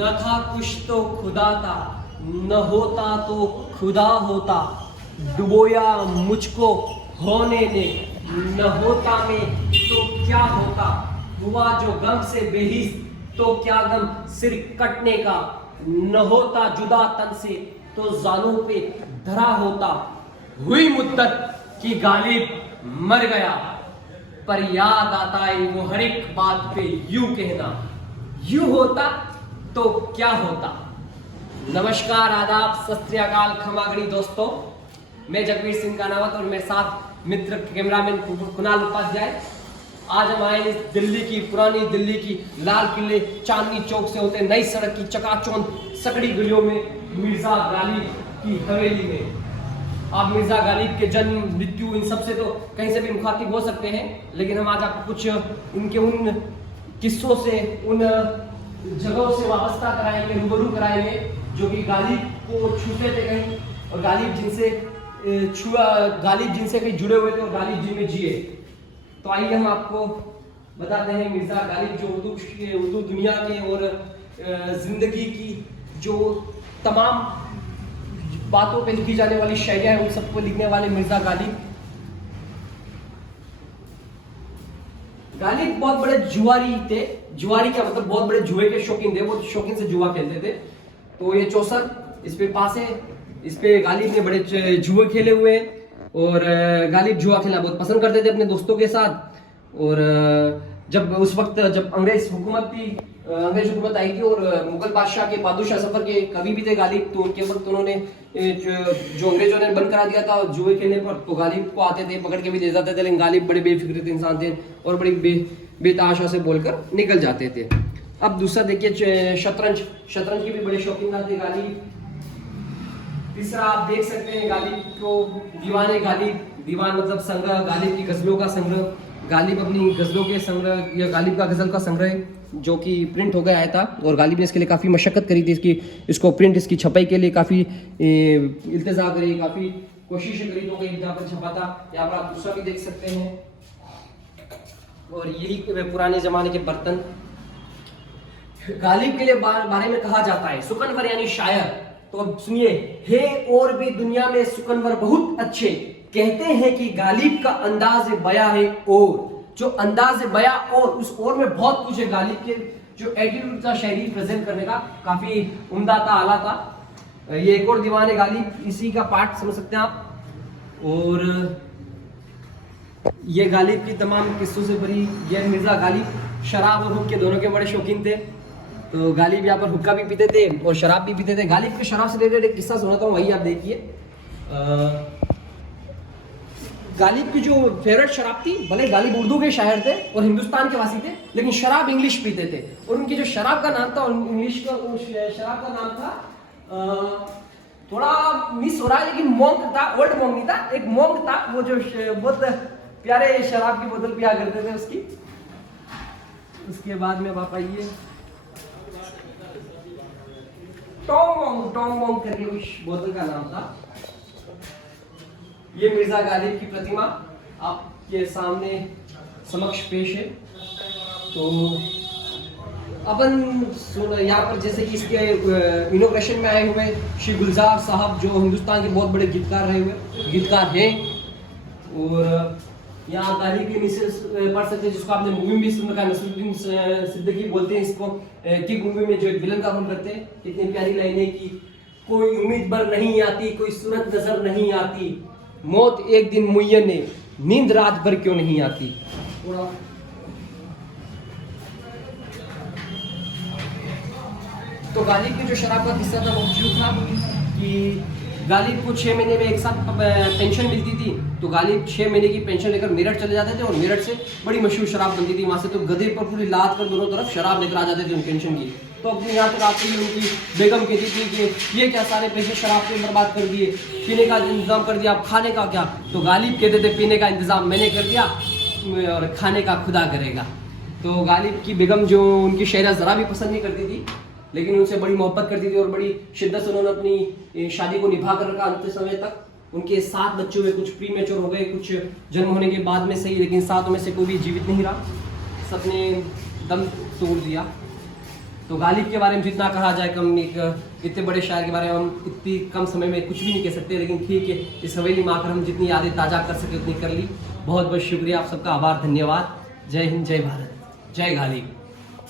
न था कुछ तो खुदा था, न होता तो खुदा होता, डुबोया मुझको होने दे, न होता मैं तो क्या होता, हुआ जो गम से बेहिस तो क्या गम सिर कटने का, न होता जुदा तन से तो जालू पे धरा होता, हुई मुद्दत की गालिब मर गया, पर याद आता है वो हर एक बात पे यूं कहना, यूं होता तो क्या होता। नमस्कार, आदाब, सत श्री अकाल, खमागणी दोस्तों, मैं जगवीर सिंह कानावत और मेरे साथ मित्र कैमरामैन कुणाल उपाध्याय। आज हम आए इस दिल्ली की, पुरानी दिल्ली की लाल किले चांदनी चौक से होते नई सड़क की चकाचौंध सकड़ी गलियों में मिर्जा गालिब की हवेली में। आप मिर्जा गालिब के जन्म, मृत्यु, इन सब से तो कहीं से भी मुखातिब हो सकते हैं, लेकिन हम आज आपको कुछ इनके उन किस्सों से, उन जगहों से वाबस्ता कराएंगे, रूबरू कराएंगे जो कि गालिब को छूते थे कहीं, और गालिब जिनसे कहीं जुड़े हुए थे और गालिब जी में जिए। तो आइए हम आपको बताते हैं मिर्जा गालिब, जो उर्दू दुनिया के और जिंदगी की जो तमाम बातों पे लिखी जाने वाली शायरियां हैं, उन सबको लिखने वाले मिर्जा गालिब। गालिब बहुत बड़े जुआरी थे। जुआरी क्या मतलब, बहुत बड़े जुए के शौकीन थे, वो शौकीन से जुआ खेलते थे। तो ये चौसर इस पे पास है, इस पे गालिब ने बड़े जुए खेले हुए हैं, और गालिब जुआ खेलना बहुत पसंद करते थे अपने दोस्तों के साथ। और जब उस वक्त जब अंग्रेज हुकूमत आई थी और मुगल बादशाह के बादशाह सफर के कवि भी थे गालिब, तो उनके वक्त उन्होंने जो अंग्रेजों ने बंद करा दिया था जुए खेलने पर, तो गालिब को आते थे, पकड़ के भी ले जाते थे, लेकिन गालिब बड़े बेफिक्र इंसान थे और बड़ी बेताशा से बोलकर निकल जाते थे। अब दूसरा देखिए, शतरंज की भी बड़े शौकीन थे गालिब। तीसरा आप देख सकते हैं गालिब को दीवान गालिब, दीवान मतलब संग्रह, गालिब की गजलों का संग्रह, गालिब अपनी गजलों के संग्रह, या गालिब का गजल का संग्रह जो कि प्रिंट हो गया आया था, और गालिब ने इसके लिए काफ़ी मशक्क़त करी थी, इसको प्रिंट, इसकी छपाई के लिए काफ़ी इल्तिजा करी, काफ़ी कोशिशें करी, तो कहीं जहाँ पर छपा था। यहाँ पर आप दूसरा भी देख सकते हैं, और यही पुराने ज़माने के बर्तन। गालिब के लिए बारे में कहा जाता है सुकनवर यानी शायर। तो अब सुनिए, हे और भी दुनिया में सुकनवर बहुत अच्छे, कहते हैं कि गालिब का अंदाज बया है, और जो अंदाज बया और उस और में बहुत कुछ है। गालिब के जो एटीट्यूड था शायरी प्रेजेंट करने का, काफी उम्दा था, आला था। ये एक और दीवान गालिब, इसी का पार्ट समझ सकते हैं आप। और ये गालिब की तमाम किस्सों से भरी, ये मिर्जा गालिब शराब और हुक्के दोनों के बड़े शौकीन थे। तो गालिब यहाँ पर हुक्का भी पीते थे और शराब भी पीते थे। गालिब के शराब से रिलेटेड एक किस्सा सुनाता हूँ, वही आप देखिए। गालिब की जो फेवरेट शराब थी, भले गालिब उर्दू के शायर थे और हिंदुस्तान के वासी थे, लेकिन शराब इंग्लिश पीते थे, और उनकी जो शराब का नाम था, इंग्लिश का शराब का नाम था, थोड़ा मिस हो रहा है, लेकिन मोंक था, ओल्ड मोंक नहीं था, एक मोंक था, वो जो बहुत प्यारे शराब की बोतल पिया करते थे उसकी। उसके बाद में आप आइए, टॉम मोंग करके उस बोतल का नाम था। ये मिर्जा गालिब की प्रतिमा आपके सामने समक्ष पेश है। तो अपन यहाँ पर जैसे कि इसके इनोग्रेशन में आए हुए श्री गुलजार साहब, जो हिंदुस्तान के बहुत बड़े गीतकार हैं, और यहाँ गालिब की मिसेस पढ़ सकते हैं, जिसको आपने मूवी में भी सुन रखा है, नसरुद्दीन सिद्दीकी बोलते हैं इसको, किक मूवी में जो एक विलन का रोल करते हैं। कितनी प्यारी लाइनें की, कोई उम्मीद भर नहीं आती, कोई सूरत नजर नहीं आती, मौत एक दिन मुय्यन है, नींद रात भर क्यों नहीं आती। तो गालिब की जो शराब का किस्सा था वो यूँ था कि गालिब को 6 महीने में एक साथ पेंशन मिलती थी। तो गालिब 6 महीने की पेंशन लेकर मेरठ चले जाते थे, और मेरठ से बड़ी मशहूर शराब बनती थी वहाँ से, तो गधे पर पूरी लाद कर दोनों तरफ शराब लेकर आ जाते थे उनकी पेंशन की। तो अपने यहाँ तक आते ही उनकी बेगम कहती थी कि ये क्या सारे पैसे शराब पे बर्बाद कर दिए, पीने का इंतजाम कर दिया, अब खाने का क्या। तो गालिब कहते थे पीने का इंतजाम मैंने कर दिया और खाने का खुदा करेगा। तो गालिब की बेगम जो उनकी शायरा ज़रा भी पसंद नहीं करती थी, लेकिन उनसे बड़ी मोहब्बत करती थी, और बड़ी शिद्दत से उन्होंने अपनी शादी को निभा कर रखा अंतिम समय तक। उनके 7 बच्चे हुए, कुछ प्री मैच्योर हो गए, कुछ जन्म होने के बाद में सही, लेकिन 7 में से कोई भी जीवित नहीं रहा, सबने दम तोड़ दिया। तो गालिब के बारे में जितना कहा जाए कम, एक इतने बड़े शायर के बारे में हम इतनी कम समय में कुछ भी नहीं कह सकते, लेकिन ठीक है, इस हवेली में आकर हम जितनी यादें ताज़ा कर सके उतनी कर ली। बहुत बहुत शुक्रिया, आप सबका आभार, धन्यवाद। जय हिंद, जय भारत, जय गालिब।